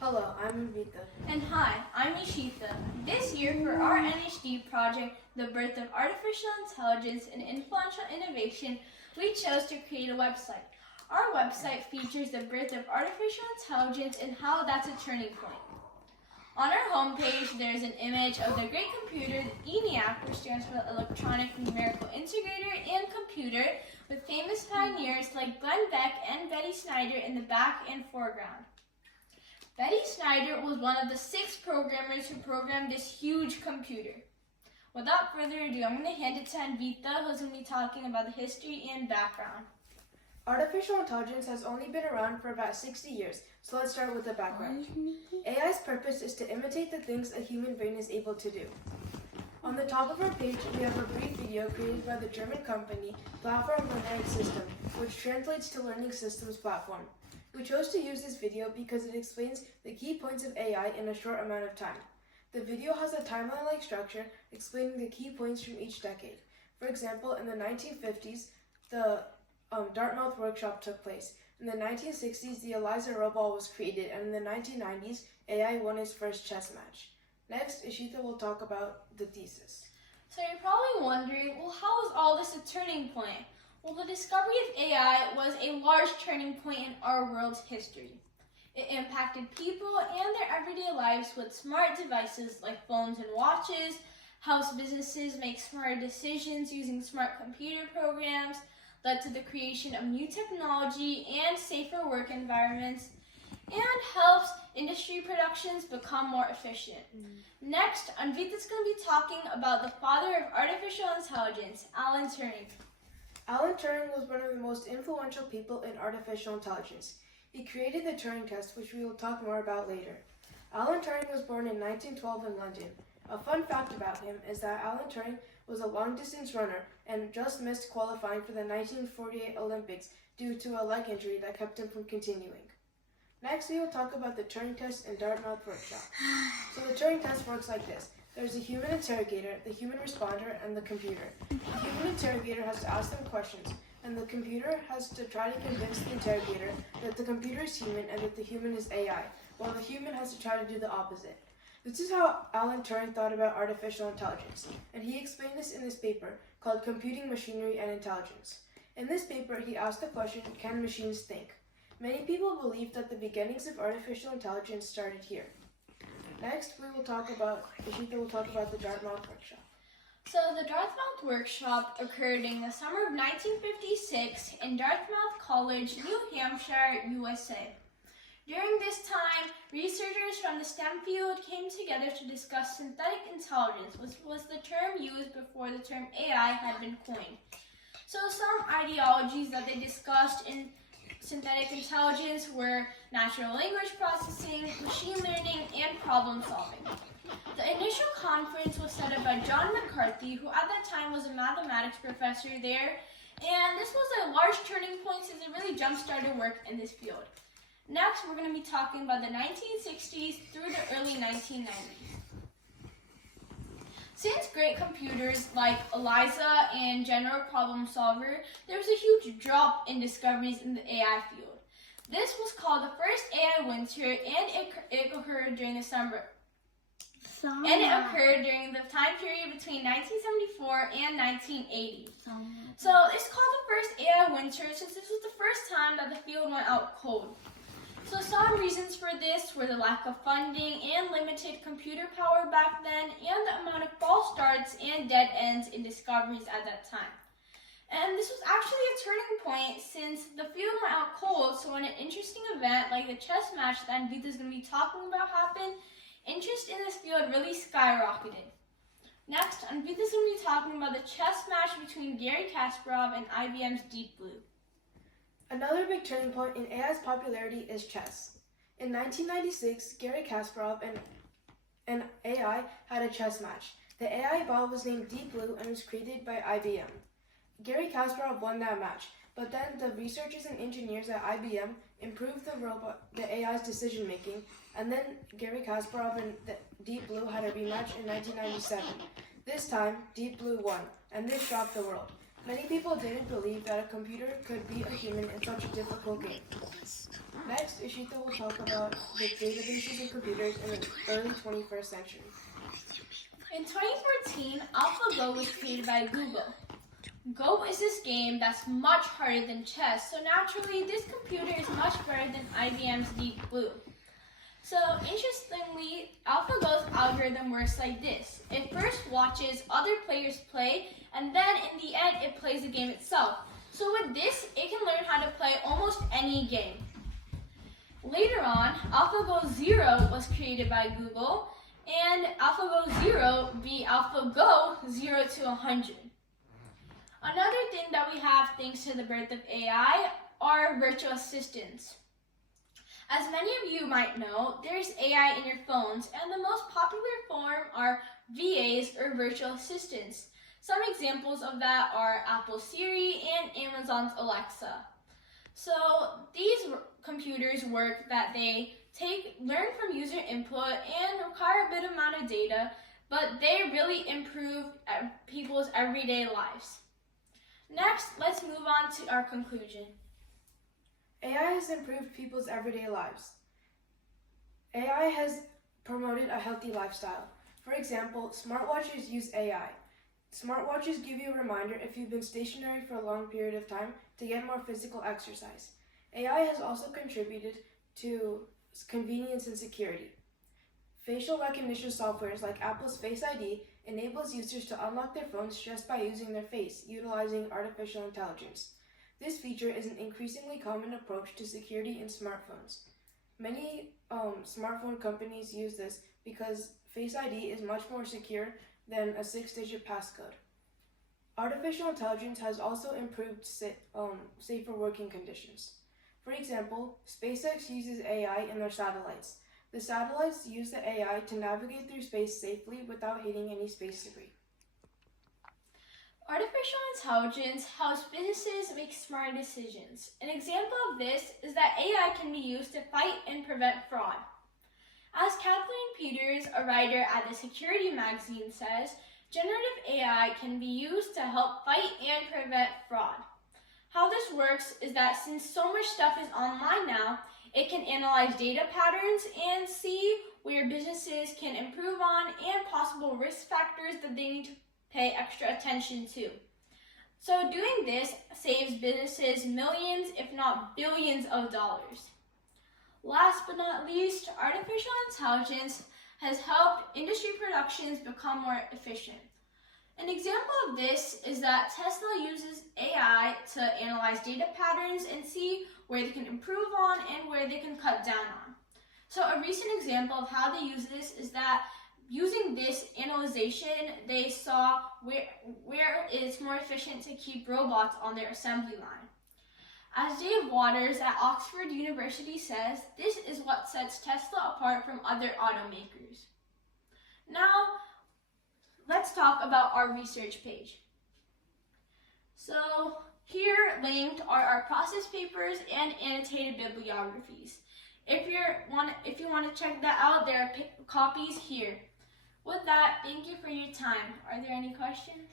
Hello, I'm Anvita. And hi, I'm Ishita. This year for our NHD project, The Birth of Artificial Intelligence and Influential Innovation, we chose to create a website. Our website features the birth of artificial intelligence and how that's a turning point. On our homepage, there's an image of the great computer, the ENIAC, which stands for Electronic Numerical Integrator and Computer, with famous pioneers like Glenn Beck and Betty Snyder in the back and foreground. Betty Snyder was one of the 6 programmers who programmed this huge computer. Without further ado, I'm going to hand it to Anvita, who's going to be talking about the history and background. Artificial intelligence has only been around for about 60 years, so let's start with the background. AI's purpose is to imitate the things a human brain is able to do. On the top of our page, we have a brief video created by the German company Platform Learning System, which translates to Learning Systems Platform. We chose to use this video because it explains the key points of AI in a short amount of time. The video has a timeline-like structure explaining the key points from each decade. For example, in the 1950s, the Dartmouth workshop took place. In the 1960s, the ELIZA robot was created, and in the 1990s, AI won its first chess match. Next, Ishita will talk about the thesis. So you're probably wondering, well, how is all this a turning point? Well, the discovery of AI was a large turning point in our world's history. It impacted people and their everyday lives with smart devices like phones and watches, helps businesses make smarter decisions using smart computer programs, led to the creation of new technology and safer work environments, and helps industry productions become more efficient. Next, Anvita's going to be talking about the father of artificial intelligence, Alan Turing. Alan Turing was one of the most influential people in artificial intelligence. He created the Turing test, which we will talk more about later. Alan Turing was born in 1912 in London. A fun fact about him is that Alan Turing was a long-distance runner and just missed qualifying for the 1948 Olympics due to a leg injury that kept him from continuing. Next, we will talk about the Turing test and Dartmouth workshop. So the Turing test works like this. There's a human interrogator, the human responder, and the computer. The human interrogator has to ask them questions, and the computer has to try to convince the interrogator that the computer is human and that the human is AI, while the human has to try to do the opposite. This is how Alan Turing thought about artificial intelligence, and he explained this in this paper called Computing Machinery and Intelligence. In this paper, he asked the question, can machines think? Many people believe that the beginnings of artificial intelligence started here. Next, Ishita will talk about the Dartmouth workshop. So the Dartmouth workshop occurred in the summer of 1956 in Dartmouth College, New Hampshire, USA. During this time, researchers from the STEM field came together to discuss synthetic intelligence, which was the term used before the term AI had been coined. So some ideologies that they discussed in synthetic intelligence were natural language processing, machine learning, and problem solving. The initial conference was set up by John McCarthy, who at that time was a mathematics professor there, and this was a large turning point since it really jump-started work in this field. Next, we're going to be talking about the 1960s through the early 1990s. Since great computers like ELIZA and General Problem Solver, there was a huge drop in discoveries in the AI field. This was called the first AI winter, and it occurred during the summer. And it occurred during the time period between 1974 and 1980. So it's called the first AI winter since this was the first time that the field went out cold. So some reasons for this were the lack of funding and limited computer power back then, and the amount of false starts and dead ends in discoveries at that time. And this was actually a turning point since the field went out cold, so when an interesting event like the chess match that Anvita is going to be talking about happened, interest in this field really skyrocketed. Next, Anvita is going to be talking about the chess match between Garry Kasparov and IBM's Deep Blue. Another big turning point in AI's popularity is chess. In 1996, Garry Kasparov and AI had a chess match. The AI ball was named Deep Blue and was created by IBM. Garry Kasparov won that match, but then the researchers and engineers at IBM improved the AI's decision making, and then Garry Kasparov and Deep Blue had a rematch in 1997. This time, Deep Blue won, and this shocked the world. Many people didn't believe that a computer could beat a human in such a difficult game. Next, Ishita will talk about the databases and computers in the early 21st century. In 2014, AlphaGo was created by Google. Go is this game that's much harder than chess, so naturally this computer is much better than IBM's Deep Blue. So interestingly, AlphaGo's algorithm works like this. It first watches other players play, and then in the end it plays the game itself. So with this, it can learn how to play almost any game. Later on, AlphaGo Zero was created by Google, and AlphaGo Zero beat AlphaGo 0 to 100. Another thing that we have thanks to the birth of AI are virtual assistants. As many of you might know, there's AI in your phones, and the most popular form are VAs or virtual assistants. Some examples of that are Apple Siri and Amazon's Alexa. So these computers work that they learn from user input and require a bit amount of data, but they really improve people's everyday lives. Next, let's move on to our conclusion. AI has improved people's everyday lives. AI has promoted a healthy lifestyle. For example, smartwatches use AI. Smartwatches give you a reminder if you've been stationary for a long period of time to get more physical exercise. AI has also contributed to convenience and security. Facial recognition softwares like Apple's Face ID enables users to unlock their phones just by using their face, utilizing artificial intelligence. This feature is an increasingly common approach to security in smartphones. Many smartphone companies use this because Face ID is much more secure than a 6-digit passcode. Artificial intelligence has also improved safer working conditions. For example, SpaceX uses AI in their satellites. The satellites use the AI to navigate through space safely without hitting any space debris. Artificial intelligence helps businesses make smarter decisions. An example of this is that AI can be used to fight and prevent fraud. As Kathleen Peters, a writer at the Security magazine, says, generative AI can be used to help fight and prevent fraud. How this works is that since so much stuff is online now, it can analyze data patterns and see where businesses can improve on and possible risk factors that they need to pay extra attention to. So doing this saves businesses millions, if not billions of dollars. Last but not least, artificial intelligence has helped industry productions become more efficient. An example of this is that Tesla uses AI to analyze data patterns and see where they can improve on and where they can cut down on. So a recent example of how they use this is that using this analyzation, they saw where it's more efficient to keep robots on their assembly line. As Dave Waters at Oxford University says, this is what sets Tesla apart from other automakers. Now, let's talk about our research page. So here linked are our process papers and annotated bibliographies. If you want to check that out, there are copies here. With that, thank you for your time. Are there any questions?